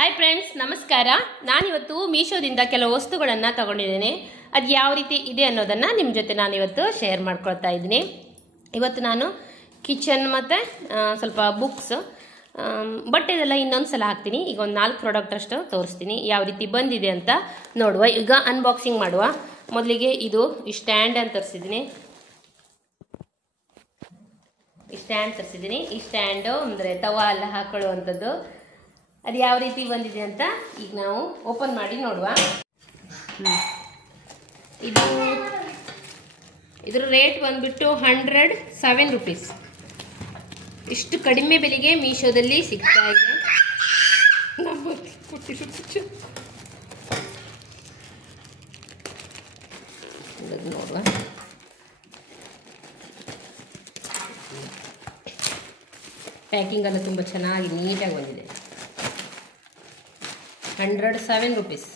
Hi friends, ನಮಸ್ಕಾರ. ನಾನಿವತ್ತು ಮೀಶೋದಿಂದ ಕೆಲವು ವಸ್ತುಗಳನ್ನು ತಗೊಂಡಿದ್ದೇನೆ. ಅದು ಯಾವ ರೀತಿ ಇದೆ ಅನ್ನೋದನ್ನು ನಿಮ್ಮ ಜೊತೆ ನಾನಿವತ್ತು ಶೇರ್ ಮಾಡ್ಕೊಳ್ತಾ ಇದ್ದೀನಿ. ಇವತ್ತು ನಾನು ಕಿಚನ್ ಮತ್ತು ಸ್ವಲ್ಪ ಬುಕ್ಸ್ ಬಟ್ ಇದೆಲ್ಲ ಇನ್ನೊಂದು ಸಲ ಹಾಕ್ತೀನಿ. ಈಗ ಒಂದು 4 ಪ್ರಾಡಕ್ಟ್ ಅಷ್ಟು ತೋರಿಸ್ತೀನಿ, ಯಾವ ರೀತಿ ಬಂದಿದೆ ಅಂತ ನೋಡುವ. ಈಗ ಅನ್ಬಾಕ್ಸಿಂಗ್ ಮಾಡುವ. ಮೊದಲಿಗೆ ಇದು ಈ ಸ್ಟ್ಯಾಂಡ್ ಅಂತ ತರಿಸಿದ್ದೀನಿ. ಈ ಸ್ಟ್ಯಾಂಡು ಅಂದರೆ ತವಾ ಎಲ್ಲ ಹಾಕೊಳ್ಳುವಂಥದ್ದು. ಅದು ಯಾವ ರೀತಿ ಬಂದಿದೆ ಅಂತ ಈಗ ನಾವು ಓಪನ್ ಮಾಡಿ ನೋಡುವ. ಇದ್ರ ರೇಟ್ ಬಂದ್ಬಿಟ್ಟು 107 ರೂಪೀಸ್. ಇಷ್ಟು ಕಡಿಮೆ ಬೆಲೆಗೆ ಮೀಶೋದಲ್ಲಿ ಸಿಗ್ತಾ ಇದೆ. ನೋಡುವ. ಪ್ಯಾಕಿಂಗ್ ಎಲ್ಲ ತುಂಬ ಚೆನ್ನಾಗಿ ನೀಟಾಗಿ ಬಂದಿದೆ. 107 ರೂಪೀಸ್.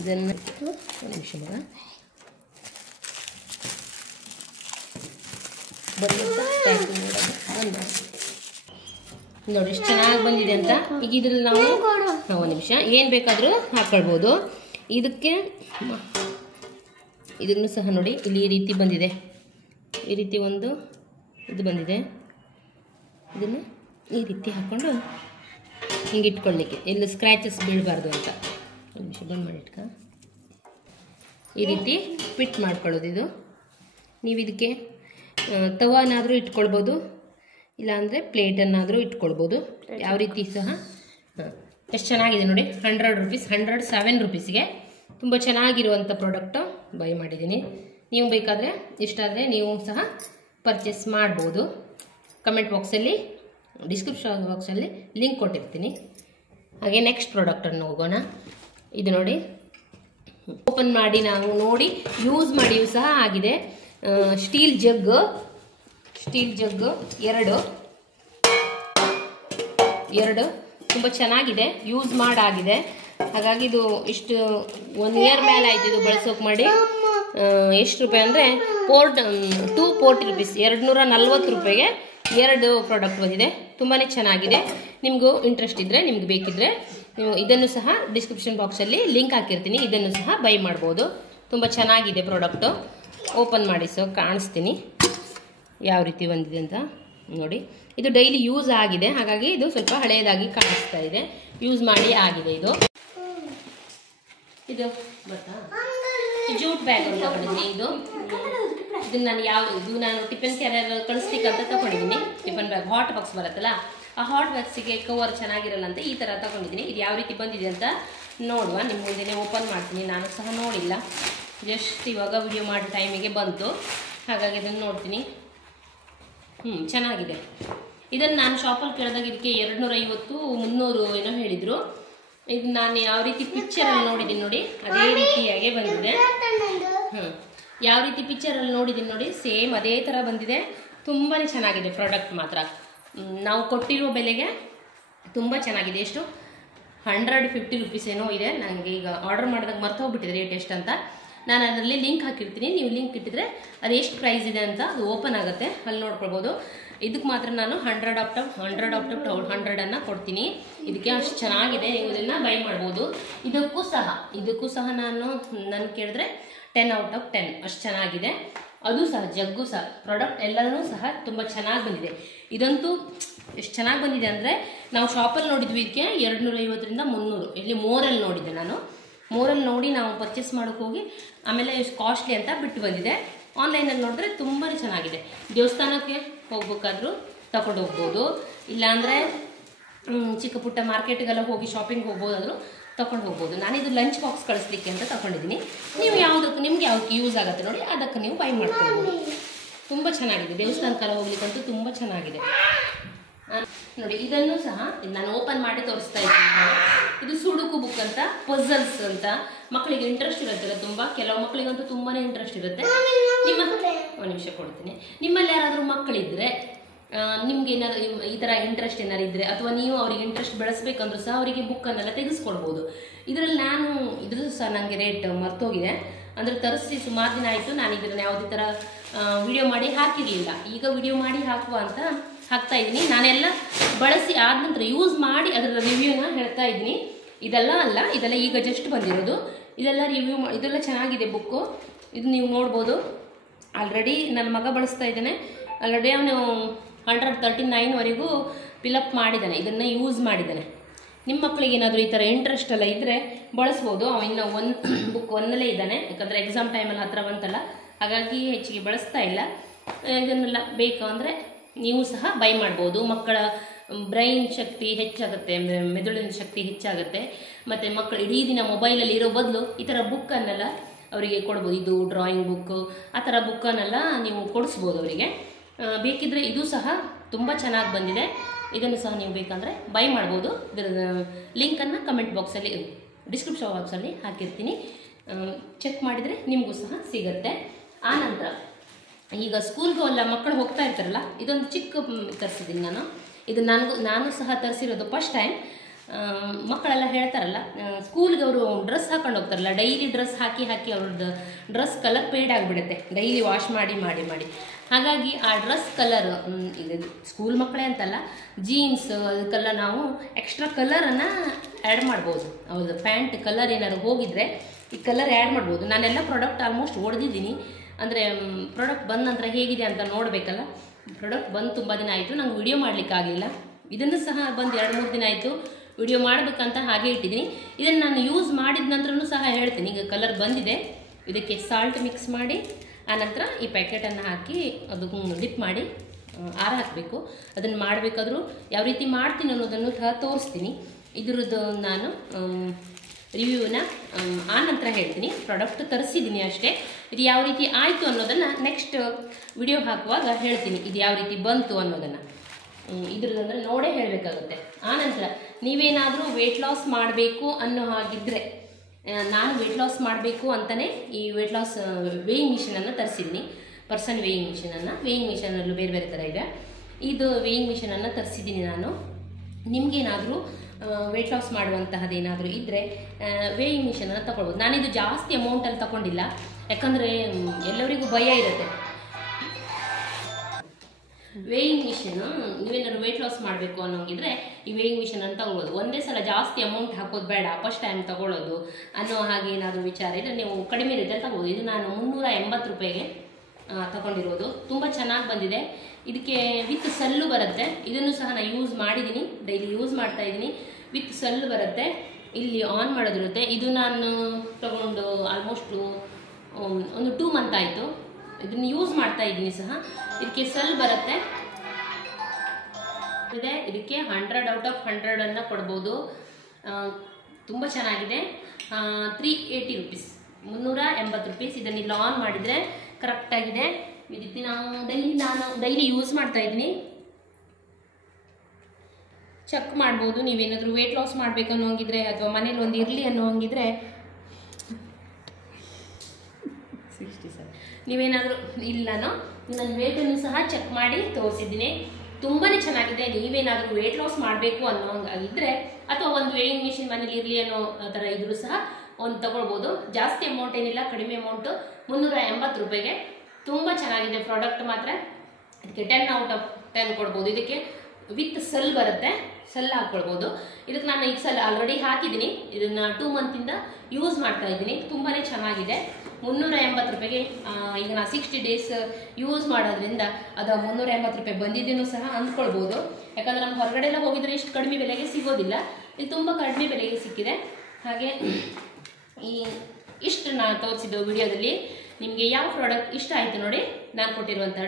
ಇದನ್ನು ನಿಮಿಷ ಮಗ ನೋಡಿ ಎಷ್ಟು ಚೆನ್ನಾಗಿ ಬಂದಿದೆ ಅಂತ. ಈಗ ಇದ್ರಲ್ಲಿ ನಾವು ಒಂದು ನಿಮಿಷ ಏನು ಬೇಕಾದರೂ ಹಾಕೊಳ್ಬೋದು. ಇದನ್ನು ಸಹ ನೋಡಿ, ಇಲ್ಲಿ ಈ ರೀತಿ ಬಂದಿದೆ. ಈ ರೀತಿ ಒಂದು ಇದು ಬಂದಿದೆ. ಇದನ್ನು ಈ ರೀತಿ ಹಾಕ್ಕೊಂಡು ಹಿಂಗೆ ಇಟ್ಕೊಳ್ಳಿಕ್ಕೆ, ಎಲ್ಲ ಸ್ಕ್ರ್ಯಾಚಸ್ ಬೀಳಬಾರ್ದು ಅಂತ. ಒಂದು ನಿಮಿಷ ಬಂದ್ ಮಾಡಿ ಇಟ್ಕ. ಈ ರೀತಿ ಫಿಟ್ ಮಾಡ್ಕೊಳ್ಳೋದು. ಇದು ನೀವು ಇದಕ್ಕೆ ತವಾನಾದರೂ ಇಟ್ಕೊಳ್ಬೋದು, ಇಲ್ಲಾಂದರೆ ಪ್ಲೇಟನ್ನಾದರೂ ಇಟ್ಕೊಳ್ಬೋದು. ಯಾವ ರೀತಿ ಸಹ ಎಷ್ಟು ಚೆನ್ನಾಗಿದೆ ನೋಡಿ. 107 ರೂಪೀಸ್ಗೆ ತುಂಬ ಚೆನ್ನಾಗಿರುವಂಥ ಪ್ರಾಡಕ್ಟು ಬೈ ಮಾಡಿದ್ದೀನಿ. ನೀವು ಬೇಕಾದರೆ ಇಷ್ಟಾದರೆ ನೀವು ಸಹ ಪರ್ಚೇಸ್ ಮಾಡ್ಬೋದು. ಕಮೆಂಟ್ ಬಾಕ್ಸಲ್ಲಿ, ಡಿಸ್ಕ್ರಿಪ್ಷನ್ ಬಾಕ್ಸಲ್ಲಿ ಲಿಂಕ್ ಕೊಟ್ಟಿರ್ತೀನಿ. ಹಾಗೆ ನೆಕ್ಸ್ಟ್ ಪ್ರಾಡಕ್ಟನ್ನು ಹೋಗೋಣ. ಇದು ನೋಡಿ, ಓಪನ್ ಮಾಡಿ ನಾವು ನೋಡಿ ಯೂಸ್ ಮಾಡಿಯೂ ಸಹ ಆಗಿದೆ. ಸ್ಟೀಲ್ ಜಗ್ ಎರಡು ತುಂಬ ಚೆನ್ನಾಗಿದೆ, ಯೂಸ್ ಮಾಡಾಗಿದೆ. ಹಾಗಾಗಿ ಇದು ಇಷ್ಟು 1 ಇಯರ್ ಮೇಲೆ ಆಯ್ತು ಇದು ಬಳಸೋಕೆ ಮಾಡಿ. ಎಷ್ಟು ರೂಪಾಯಿ ಅಂದರೆ 240 ರೂಪೀಸ್, 240 ರೂಪಾಯಿಗೆ 2 ಪ್ರಾಡಕ್ಟ್ ಬಂದಿದೆ. ತುಂಬಾ ಚೆನ್ನಾಗಿದೆ. ನಿಮಗೂ ಇಂಟ್ರೆಸ್ಟ್ ಇದ್ದರೆ, ನಿಮ್ಗೆ ಬೇಕಿದ್ದರೆ ನೀವು ಇದನ್ನು ಸಹ ಡಿಸ್ಕ್ರಿಪ್ಷನ್ ಬಾಕ್ಸಲ್ಲಿ ಲಿಂಕ್ ಹಾಕಿರ್ತೀನಿ. ಇದನ್ನು ಸಹ ಬೈ ಮಾಡ್ಬೋದು. ತುಂಬ ಚೆನ್ನಾಗಿದೆ ಪ್ರಾಡಕ್ಟು. ಓಪನ್ ಮಾಡಿ ಕಾಣಿಸ್ತೀನಿ ಯಾವ ರೀತಿ ಬಂದಿದೆ ಅಂತ ನೋಡಿ. ಇದು ಡೈಲಿ ಯೂಸ್ ಆಗಿದೆ, ಹಾಗಾಗಿ ಇದು ಸ್ವಲ್ಪ ಹಳೆಯದಾಗಿ ಕಾಣಿಸ್ತಾ ಇದೆ. ಯೂಸ್ ಮಾಡಿ ಆಗಿದೆ. ಇದು ಗೊತ್ತಾ, ಜೂಟ್ ಬ್ಯಾಗ್ ಅಂತ ತಗೊಂಡಿದ್ದೀನಿ. ಇದನ್ನು ನಾನು ಟಿಫಿನ್ ಕ್ಯಾರಿಯರ್ ಕಳಿಸ್ಲಿಕ್ಕೆ ಅಂತ ತಗೊಂಡಿದ್ದೀನಿ. ಟಿಫಿನ್ ಬ್ಯಾಗ್, ಹಾಟ್ ಬಾಕ್ಸ್ ಬರುತ್ತಲ್ಲ, ಆ ಹಾಟ್ ಬಾಕ್ಸಿಗೆ ಕವರ್ ಚೆನ್ನಾಗಿರಲ್ಲ ಅಂತ ಈ ಥರ ತಗೊಂಡಿದ್ದೀನಿ. ಇದು ಯಾವ ರೀತಿ ಬಂದಿದೆ ಅಂತ ನೋಡುವ. ನಿಮ್ಮ ಮುಂದೆನೇ ಓಪನ್ ಮಾಡ್ತೀನಿ. ನಾನು ಸಹ ನೋಡಿಲ್ಲ, ಜಸ್ಟ್ ಇವಾಗ ವಿಡಿಯೋ ಮಾಡೋ ಟೈಮಿಗೆ ಬಂತು, ಹಾಗಾಗಿ ಇದನ್ನು ನೋಡ್ತೀನಿ. ಚೆನ್ನಾಗಿದೆ. ಇದನ್ನು ನಾನು ಶಾಪಲ್ಲಿ ಕೇಳಿದಾಗ ಇದಕ್ಕೆ 250, 300 ಏನೋ ಹೇಳಿದರು. ಇದು ನಾನು ಯಾವ ರೀತಿ ಪಿಕ್ಚರಲ್ಲಿ ನೋಡಿದ್ದೀನಿ ನೋಡಿ, ಅದೇ ರೀತಿಯಾಗೆ ಬಂದಿದೆ. ಯಾವ ರೀತಿ ಪಿಕ್ಚರಲ್ಲಿ ನೋಡಿದ್ದೀನಿ ನೋಡಿ, ಸೇಮ್ ಅದೇ ಥರ ಬಂದಿದೆ. ತುಂಬಾ ಚೆನ್ನಾಗಿದೆ ಪ್ರಾಡಕ್ಟ್ ಮಾತ್ರ. ನಾವು ಕೊಟ್ಟಿರೋ ಬೆಲೆಗೆ ತುಂಬ ಚೆನ್ನಾಗಿದೆ. ಎಷ್ಟು 150 ರೂಪೀಸ್ ಏನೋ ಇದೆ. ನನಗೆ ಈಗ ಆರ್ಡರ್ ಮಾಡಿದಾಗ ಮರ್ತು ಹೋಗ್ಬಿಟ್ಟಿದೆ ರೇಟ್ ಎಷ್ಟು ಅಂತ. ನಾನು ಅದರಲ್ಲಿ ಲಿಂಕ್ ಹಾಕಿರ್ತೀನಿ. ನೀವು ಲಿಂಕ್ ಇಟ್ಟಿದ್ರೆ ಅದು ಎಷ್ಟು ಪ್ರೈಸ್ ಇದೆ ಅಂತ ಅದು ಓಪನ್ ಆಗುತ್ತೆ, ಅಲ್ಲಿ ನೋಡ್ಕೊಳ್ಬೋದು. ಇದಕ್ಕೆ ಮಾತ್ರ ನಾನು 100 ಕೊಡ್ತೀನಿ. ಇದಕ್ಕೆ ಅಷ್ಟು ಚೆನ್ನಾಗಿದೆ, ನೀವು ಇದನ್ನು ಬೈ ಮಾಡ್ಬೋದು. ಇದಕ್ಕೂ ಸಹ ನಾನು ಕೇಳಿದ್ರೆ 10/10 ಅಷ್ಟು ಚೆನ್ನಾಗಿದೆ. ಅದು ಸಹ ಜಗ್ಗು ಸಹ ಪ್ರಾಡಕ್ಟ್ ಎಲ್ಲನೂ ಸಹ ತುಂಬ ಚೆನ್ನಾಗಿ ಬಂದಿದೆ. ಇದಂತೂ ಎಷ್ಟು ಚೆನ್ನಾಗಿ ಬಂದಿದೆ ಅಂದರೆ, ನಾವು ಶಾಪಲ್ಲಿ ನೋಡಿದ್ವಿ ಇದಕ್ಕೆ 250ರಿಂದ 300. ಇಲ್ಲಿ ಮೋರಲ್ಲಿ ನೋಡಿದ್ದೆ ನಾನು. ಮೋರಲ್ಲಿ ನೋಡಿ ನಾವು ಪರ್ಚೇಸ್ ಮಾಡೋಕ್ಕೆ ಹೋಗಿ ಆಮೇಲೆ ಎಷ್ಟು ಕಾಸ್ಟ್ಲಿ ಅಂತ ಬಿಟ್ಟು ಬಂದಿದೆ. ಆನ್ಲೈನಲ್ಲಿ ನೋಡಿದ್ರೆ ತುಂಬಾ ಚೆನ್ನಾಗಿದೆ. ದೇವಸ್ಥಾನಕ್ಕೆ ಹೋಗ್ಬೇಕಾದ್ರೂ ತಗೊಂಡು ಹೋಗ್ಬೋದು, ಇಲ್ಲಾಂದರೆ ಚಿಕ್ಕ ಪುಟ್ಟ ಮಾರ್ಕೆಟ್ಗೆಲ್ಲ ಹೋಗಿ ಶಾಪಿಂಗ್ ಹೋಗ್ಬೋದಾದರೂ ತಗೊಂಡು ಹೋಗ್ಬೋದು. ನಾನಿದು ಲಂಚ್ ಬಾಕ್ಸ್ ಕಳಿಸ್ಲಿಕ್ಕೆ ಅಂತ ತಗೊಂಡಿದ್ದೀನಿ. ನೀವು ನಿಮ್ಗೆ ಯಾವ್ದಕ್ಕೆ ಯೂಸ್ ಆಗುತ್ತೆ ನೋಡಿ, ಅದಕ್ಕೆ ನೀವು ಬೈ ಮಾಡ್ಕೊಳ್ಬೋದು. ತುಂಬ ಚೆನ್ನಾಗಿದೆ. ದೇವಸ್ಥಾನಕ್ಕೆಲ್ಲ ಹೋಗ್ಲಿಕ್ಕಂತೂ ತುಂಬ ಚೆನ್ನಾಗಿದೆ. ನೋಡಿ ಇದನ್ನು ಸಹ ನಾನು ಓಪನ್ ಮಾಡಿ ತೋರಿಸ್ತಾ ಇದ್ದೀನಿ. ಇದು ಸುಡುಕು ಬುಕ್ ಅಂತ, ಪಜಲ್ಸ್ ಅಂತ. ಮಕ್ಕಳಿಗೆ ಇಂಟ್ರೆಸ್ಟ್ ಇರುತ್ತಲ್ಲ ತುಂಬ, ಕೆಲವು ಮಕ್ಕಳಿಗಂತೂ ತುಂಬಾನೇ ಇಂಟ್ರೆಸ್ಟ್ ಇರುತ್ತೆ. ನಿಮ್ಮ ಒಂದು ನಿಮಿಷ ಕೊಡ್ತೀನಿ. ನಿಮ್ಮಲ್ಲಿ ಯಾರಾದರೂ ಮಕ್ಕಳಿದ್ರೆ ನಿಮ್ಗೆ ಏನಾದ್ರು ಈ ಥರ ಇಂಟ್ರೆಸ್ಟ್ ಏನಾರು ಇದ್ರೆ, ಅಥವಾ ನೀವು ಅವರಿಗೆ ಇಂಟ್ರೆಸ್ಟ್ ಬೆಳೆಸ್ಬೇಕಂದ್ರೂ ಸಹ ಅವರಿಗೆ ಬುಕ್ಕನ್ನೆಲ್ಲ ತೆಗೆಸ್ಕೊಡ್ಬೋದು. ಇದರಲ್ಲಿ ನಾನು ಇದ್ರದ್ದು ಸಹ ನನಗೆ ರೇಟ್ ಮರ್ತೋಗಿದೆ, ಅಂದರೆ ತರಿಸಿ ಸುಮಾರು ದಿನ ಆಯಿತು. ನಾನು ಇದನ್ನು ಯಾವುದೇ ಥರ ವಿಡಿಯೋ ಮಾಡಿ ಹಾಕಿರಲಿಲ್ಲ. ಈಗ ವಿಡಿಯೋ ಮಾಡಿ ಹಾಕುವ ಅಂತ ಹಾಕ್ತಾ ಇದ್ದೀನಿ. ನಾನೆಲ್ಲ ಬಳಸಿ ಆದ ನಂತರ ಯೂಸ್ ಮಾಡಿ ಅದರ ರಿವ್ಯೂನ ಹೇಳ್ತಾ ಇದ್ದೀನಿ. ಇದೆಲ್ಲ ಅಲ್ಲ, ಇದೆಲ್ಲ ಈಗ ಜಸ್ಟ್ ಬಂದಿರೋದು. ಇದೆಲ್ಲ ರಿವ್ಯೂ ಇದೆಲ್ಲ ಚೆನ್ನಾಗಿದೆ ಬುಕ್ಕು. ಇದು ನೀವು ನೋಡ್ಬೋದು. ಆಲ್ರೆಡಿ ನನ್ನ ಮಗ ಬಳಸ್ತಾ ಇದ್ದಾನೆ. ಆಲ್ರೆಡಿ ಅವನು 139ವರೆಗೂ ಫಿಲಪ್ ಮಾಡಿದ್ದಾನೆ, ಇದನ್ನು ಯೂಸ್ ಮಾಡಿದ್ದಾನೆ. ನಿಮ್ಮ ಮಕ್ಕಳಿಗೆ ಏನಾದರೂ ಈ ಥರ ಇಂಟ್ರೆಸ್ಟ್ ಎಲ್ಲ ಇದ್ದರೆ ಬಳಸ್ಬೋದು. ಅವ ಇನ್ನು ಬುಕ್ ಒಂದಲ್ಲೇ ಇದ್ದಾನೆ, ಯಾಕಂದರೆ ಎಕ್ಸಾಮ್ ಟೈಮಲ್ಲಿ ಹತ್ರ ಬಂತಲ್ಲ, ಹಾಗಾಗಿ ಹೆಚ್ಚಿಗೆ ಬಳಸ್ತಾ ಇಲ್ಲ. ಇದನ್ನೆಲ್ಲ ಬೇಕು ಅಂದರೆ ನೀವು ಸಹ ಬೈ ಮಾಡ್ಬೋದು. ಮಕ್ಕಳ ಬ್ರೈನ್ ಶಕ್ತಿ ಹೆಚ್ಚಾಗುತ್ತೆ, ಮೆದುಳಿನ ಶಕ್ತಿ ಹೆಚ್ಚಾಗುತ್ತೆ. ಮತ್ತು ಮಕ್ಕಳು ಇಡೀ ದಿನ ಮೊಬೈಲಲ್ಲಿ ಇರೋ ಬದಲು ಈ ಥರ ಬುಕ್ಕನ್ನೆಲ್ಲ ಅವರಿಗೆ ಕೊಡ್ಬೋದು. ಇದು ಡ್ರಾಯಿಂಗ್ ಬುಕ್ಕು, ಆ ಥರ ಬುಕ್ಕನ್ನೆಲ್ಲ ನೀವು ಕೊಡಿಸ್ಬೋದು ಅವರಿಗೆ. ಬೇಕಿದ್ದರೆ ಇದು ಸಹ ತುಂಬ ಚೆನ್ನಾಗಿ ಬಂದಿದೆ. ಇದನ್ನು ಸಹ ನೀವು ಬೇಕಂದರೆ ಬೈ ಮಾಡ್ಬೋದು. ಇದರ ಲಿಂಕನ್ನು ಕಮೆಂಟ್ ಬಾಕ್ಸಲ್ಲಿ, ಡಿಸ್ಕ್ರಿಪ್ಷನ್ ಬಾಕ್ಸಲ್ಲಿ ಹಾಕಿರ್ತೀನಿ. ಚೆಕ್ ಮಾಡಿದರೆ ನಿಮಗೂ ಸಹ ಸಿಗುತ್ತೆ. ಆನಂತರ ಈಗ ಸ್ಕೂಲ್ಗೂ ಎಲ್ಲ ಮಕ್ಕಳು ಹೋಗ್ತಾ ಇರ್ತಾರಲ್ಲ, ಇದೊಂದು ಚಿಕ್ಕ ತರಿಸಿದ್ದೀನಿ ನಾನು. ಇದು ನಾನು ಸಹ ತರಿಸಿರೋದು ಫಸ್ಟ್ ಟೈಮ್. ಮಕ್ಕಳೆಲ್ಲ ಹೇಳ್ತಾರಲ್ಲ, ಸ್ಕೂಲ್ಗೆ ಅವರು ಡ್ರೆಸ್ ಹಾಕೊಂಡು ಹೋಗ್ತಾರಲ್ಲ, ಡೈಲಿ ಡ್ರೆಸ್ ಹಾಕಿ ಅವ್ರದ್ದು ಡ್ರೆಸ್ ಕಲರ್ ಫೇಡ್ ಆಗಿಬಿಡುತ್ತೆ, ಡೈಲಿ ವಾಶ್ ಮಾಡಿ. ಹಾಗಾಗಿ ಆ ಡ್ರೆಸ್ ಕಲರ್, ಇದು ಸ್ಕೂಲ್ ಮಕ್ಕಳೇ ಅಂತಲ್ಲ, ಜೀನ್ಸ್ ಅದಕ್ಕೆಲ್ಲ ನಾವು ಎಕ್ಸ್ಟ್ರಾ ಕಲರನ್ನು ಆ್ಯಡ್ ಮಾಡ್ಬೋದು. ಹೌದು, ಪ್ಯಾಂಟ್ ಕಲರ್ ಏನಾದ್ರು ಹೋಗಿದ್ರೆ ಈ ಕಲರ್ ಆ್ಯಡ್ ಮಾಡ್ಬೋದು. ನಾನೆಲ್ಲ ಪ್ರಾಡಕ್ಟ್ ಆಲ್ಮೋಸ್ಟ್ ಹೊಡೆದಿದ್ದೀನಿ. ಅಂದರೆ ಪ್ರಾಡಕ್ಟ್ ಬಂದ ನಂತರ ಹೇಗಿದೆ ಅಂತ ನೋಡಬೇಕಲ್ಲ. ಪ್ರಾಡಕ್ಟ್ ಬಂದು ತುಂಬ ದಿನ ಆಯಿತು, ನಂಗೆ ವಿಡಿಯೋ ಮಾಡಲಿಕ್ಕಾಗಲಿಲ್ಲ. ಇದನ್ನು ಸಹ ಬಂದು 2-3 ದಿನ ಆಯಿತು, ವಿಡಿಯೋ ಮಾಡಬೇಕಂತ ಹಾಗೆ ಇಟ್ಟಿದ್ದೀನಿ. ಇದನ್ನು ನಾನು ಯೂಸ್ ಮಾಡಿದ ನಂತರನೂ ಸಹ ಹೇಳ್ತೀನಿ. ಈಗ ಕಲರ್ ಬಂದಿದೆ, ಇದಕ್ಕೆ ಸಾಲ್ಟ್ ಮಿಕ್ಸ್ ಮಾಡಿ ಆನಂತರ ಈ ಪ್ಯಾಕೆಟನ್ನು ಹಾಕಿ ಅದಕ್ಕೆ ಡಿಪ್ ಮಾಡಿ ಆರ ಹಾಕಬೇಕು. ಅದನ್ನು ಮಾಡಬೇಕಾದ್ರೂ ಯಾವ ರೀತಿ ಮಾಡ್ತೀನಿ ಅನ್ನೋದನ್ನು ಸಹ ತೋರಿಸ್ತೀನಿ. ಇದ್ರದ್ದು ನಾನು ರಿವ್ಯೂನ ಆನಂತರ ಹೇಳ್ತೀನಿ. ಪ್ರಾಡಕ್ಟ್ ತರಿಸಿದ್ದೀನಿ ಅಷ್ಟೇ. ಇದು ಯಾವ ರೀತಿ ಆಯಿತು ಅನ್ನೋದನ್ನು ನೆಕ್ಸ್ಟ್ ವಿಡಿಯೋ ಹಾಕುವಾಗ ಹೇಳ್ತೀನಿ, ಇದು ಯಾವ ರೀತಿ ಬಂತು ಅನ್ನೋದನ್ನು. ಇದ್ರದ್ದಂದರೆ ನೋಡೇ ಹೇಳಬೇಕಾಗುತ್ತೆ. ಆನಂತರ ನೀವೇನಾದರೂ ವೆಯ್ಟ್ ಲಾಸ್ ಮಾಡಬೇಕು ಅನ್ನೋ ಹಾಗಿದ್ದರೆ, ನಾನು ವೆಯ್ಟ್ ಲಾಸ್ ಮಾಡಬೇಕು ಅಂತಲೇ ಈ ವೆಯ್ಟ್ ಲಾಸ್ ವೇಯಿಂಗ್ ಮಿಷನನ್ನು ತರಿಸಿದ್ದೀನಿ. ಪರ್ಸನ್ ವೇಯಿಂಗ್ ಮಿಷನನ್ನು. ವೇಯಿಂಗ್ ಮಿಷನಲ್ಲೂ ಬೇರೆ ಬೇರೆ ಥರ ಇದೆ. ಇದು ವೇಯಿಂಗ್ ಮಿಷನನ್ನು ತರಿಸಿದ್ದೀನಿ ನಾನು. ನಿಮಗೇನಾದರೂ ವೆಯ್ಟ್ ಲಾಸ್ ಮಾಡುವಂತಹದ್ದೇನಾದರೂ ಇದ್ದರೆ ವೇಯಿಂಗ್ ಮಿಷನನ್ನು ತಗೊಳ್ಬೋದು. ನಾನಿದು ಜಾಸ್ತಿ ಅಮೌಂಟಲ್ಲಿ ತಗೊಂಡಿಲ್ಲ, ಯಾಕಂದರೆ ಎಲ್ಲರಿಗೂ ಭಯ ಇರುತ್ತೆ. ವೇಯಿಂಗ್ ಮಿಷನು ನೀವೇನಾದ್ರು ವೆಯ್ಟ್ ಲಾಸ್ ಮಾಡಬೇಕು ಅನ್ನೋಂಗಿದ್ರೆ ಈ ವೇಯಿಂಗ್ ಮಿಷನನ್ನು ತಗೊಳ್ಬೋದು. ಒಂದೇ ಸಲ ಜಾಸ್ತಿ ಅಮೌಂಟ್ ಹಾಕೋದು ಬೇಡ, ಫಸ್ಟ್ ಟೈಮ್ ತಗೊಳ್ಳೋದು ಅನ್ನೋ ಹಾಗೆ ಏನಾದರೂ ವಿಚಾರ ಇದ್ದರೆ ನೀವು ಕಡಿಮೆ ರೇಟಲ್ಲಿ ತಗೋಬೋದು. ಇದು ನಾನು 380 ರೂಪಾಯಿಗೆ ತಗೊಂಡಿರೋದು. ತುಂಬ ಚೆನ್ನಾಗಿ ಬಂದಿದೆ. ಇದಕ್ಕೆ ವಿತ್ ಸಲ್ಲು ಬರುತ್ತೆ. ಇದನ್ನು ಸಹ ನಾನು ಯೂಸ್ ಮಾಡಿದ್ದೀನಿ, ಡೈಲಿ ಯೂಸ್ ಮಾಡ್ತಾ ಇದ್ದೀನಿ. ವಿತ್ ಸಲ್ಲು ಬರುತ್ತೆ, ಇಲ್ಲಿ ಆನ್ ಮಾಡೋದಿರುತ್ತೆ. ಇದು ನಾನು ತಗೊಂಡು ಆಲ್ಮೋಸ್ಟು ಒಂದು 2 ಮಂತ್ ಆಯಿತು. ಇದನ್ನು ಯೂಸ್ ಮಾಡ್ತಾ ಇದ್ದೀನಿ ಸಹ. ಇದಕ್ಕೆ ಸೆಲ್ ಬರುತ್ತೆ. ಇದಕ್ಕೆ 100/100 ಅನ್ನು ಕೊಡ್ಬೋದು. ತುಂಬ ಚೆನ್ನಾಗಿದೆ. 380 ರೂಪೀಸ್, 380 ರೂಪೀಸ್. ಇದನ್ನು ಇಲ್ಲಿ ಆನ್ ಮಾಡಿದರೆ ಕರೆಕ್ಟಾಗಿದೆ. ಈ ರೀತಿ ನಾನು ಡೈಲಿ ಯೂಸ್ ಮಾಡ್ತಾ ಇದ್ದೀನಿ. ಚೆಕ್ ಮಾಡ್ಬೋದು. ನೀವೇನಾದರೂ ವೆಯ್ಟ್ ಲಾಸ್ ಮಾಡಬೇಕು ಅನ್ನೋ ಹಂಗಿದ್ರೆ, ಅಥವಾ ಮನೇಲಿ ಒಂದು ಇರಲಿ ಅನ್ನೋ ಹಂಗಿದ್ರೆ 60 ಸರ್, ನೀವೇನಾದರೂ ಇಲ್ಲನೋ ನನ್ನ ವೇಟನ್ನು ಸಹ ಚೆಕ್ ಮಾಡಿ ತೋರಿಸಿದ್ದೀನಿ. ತುಂಬಾ ಚೆನ್ನಾಗಿದೆ. ನೀವೇನಾದರೂ ವೆಯ್ಟ್ ಲಾಸ್ ಮಾಡಬೇಕು ಅನ್ನೋ ಹಂಗಿದ್ರೆ, ಅಥವಾ ಒಂದು ವೇಯಿಂಗ್ ಮಿಷಿನ್ ಮನೇಲಿ ಇರಲಿ ಅನ್ನೋ ಥರ ಇದ್ರೂ ಸಹ ಒಂದು ತಗೊಳ್ಬೋದು. ಜಾಸ್ತಿ ಅಮೌಂಟ್ ಏನಿಲ್ಲ, ಕಡಿಮೆ ಅಮೌಂಟು, 380 ರೂಪಾಯಿಗೆ. ತುಂಬ ಚೆನ್ನಾಗಿದೆ ಪ್ರಾಡಕ್ಟ್ ಮಾತ್ರ. ಇದಕ್ಕೆ 10/10 ಕೊಡ್ಬೋದು. ಇದಕ್ಕೆ ವಿತ್ ಸೆಲ್ ಬರುತ್ತೆ, ಸೆಲ್ ಹಾಕ್ಕೊಳ್ಬೋದು. ಇದಕ್ಕೆ ನಾನು ಈಗ ಸೆಲ್ ಆಲ್ರೆಡಿ ಹಾಕಿದ್ದೀನಿ. ಇದನ್ನು 2 ಮಂತಿಂದ ಯೂಸ್ ಮಾಡ್ತಾ ಇದ್ದೀನಿ. ತುಂಬಾ ಚೆನ್ನಾಗಿದೆ. 380 ರೂಪಾಯಿಗೆ ಈಗ ನಾನು 60 ಡೇಸ್ ಯೂಸ್ ಮಾಡೋದ್ರಿಂದ ಅದು 380 ರೂಪಾಯಿ ಬಂದಿದ್ದೇನೂ ಸಹ ಅಂದ್ಕೊಳ್ಬೋದು. ಯಾಕಂದರೆ ನಮ್ಮ ಹೊರಗಡೆ ಎಲ್ಲ ಹೋಗಿದ್ರೆ ಇಷ್ಟು ಕಡಿಮೆ ಬೆಲೆಗೆ ಸಿಗೋದಿಲ್ಲ. ಇದು ತುಂಬ ಕಡಿಮೆ ಬೆಲೆಗೆ ಸಿಕ್ಕಿದೆ. ಹಾಗೆ ಇಷ್ಟು ನಾನು ತೋರಿಸಿದ್ದು ವಿಡಿಯೋದಲ್ಲಿ ನಿಮಗೆ ಯಾವ ಪ್ರಾಡಕ್ಟ್ ಇಷ್ಟ ಆಯಿತು ನೋಡಿ, ನಾನು ಕೊಟ್ಟಿರುವಂಥ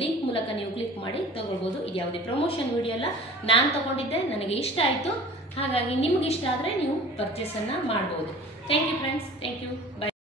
ಲಿಂಕ್ ಮೂಲಕ ನೀವು ಕ್ಲಿಕ್ ಮಾಡಿ ತಗೊಳ್ಬೋದು. ಇದು ಯಾವುದೇ ಪ್ರಮೋಷನ್ ವಿಡಿಯೋ ಅಲ್ಲ, ನಾನು ತಗೊಂಡಿದ್ದೆ, ನನಗೆ ಇಷ್ಟ ಆಯಿತು. ಹಾಗಾಗಿ ನಿಮ್ಗೆ ಇಷ್ಟ ಆದರೆ ನೀವು ಪರ್ಚೇಸನ್ನು ಮಾಡ್ಬೋದು. Thank you friends, thank you, bye.